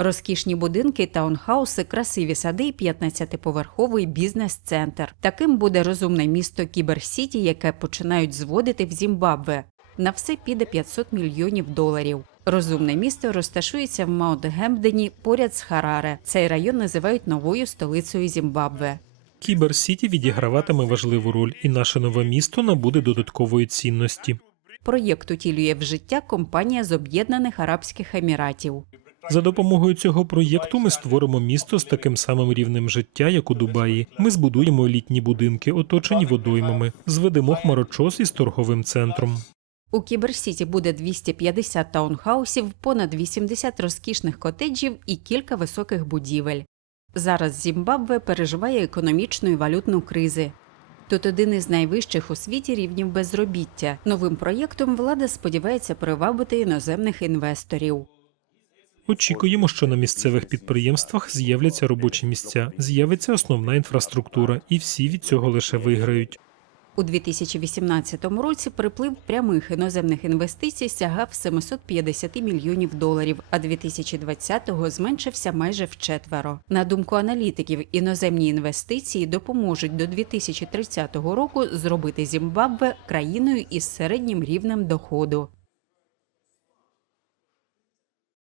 Розкішні будинки, таунхауси, красиві сади і 15-поверховий бізнес-центр. Таким буде розумне місто Кіберсіті, яке починають зводити в Зімбабве. На все піде 500 мільйонів доларів. Розумне місто розташується в Маунт-Гемдені поряд з Хараре. Цей район називають новою столицею Зімбабве. Кібер Сіті відіграватиме важливу роль, і наше нове місто набуде додаткової цінності. Проєкт утілює в життя компанія з Об'єднаних Арабських Еміратів. За допомогою цього проєкту ми створимо місто з таким самим рівнем життя, як у Дубаї. Ми збудуємо елітні будинки, оточені водоймами, зведемо хмарочос із торговим центром. У Кіберсіті буде 250 таунхаусів, понад 80 розкішних котеджів і кілька високих будівель. Зараз Зімбабве переживає економічну і валютну кризи. Тут один із найвищих у світі рівнів безробіття. Новим проєктом влада сподівається привабити іноземних інвесторів. Очікуємо, що на місцевих підприємствах з'являться робочі місця, з'явиться основна інфраструктура, і всі від цього лише виграють. У 2018 році приплив прямих іноземних інвестицій сягав 750 мільйонів доларів, а 2020-го зменшився майже вчетверо. На думку аналітиків, іноземні інвестиції допоможуть до 2030 року зробити Зімбабве країною із середнім рівнем доходу.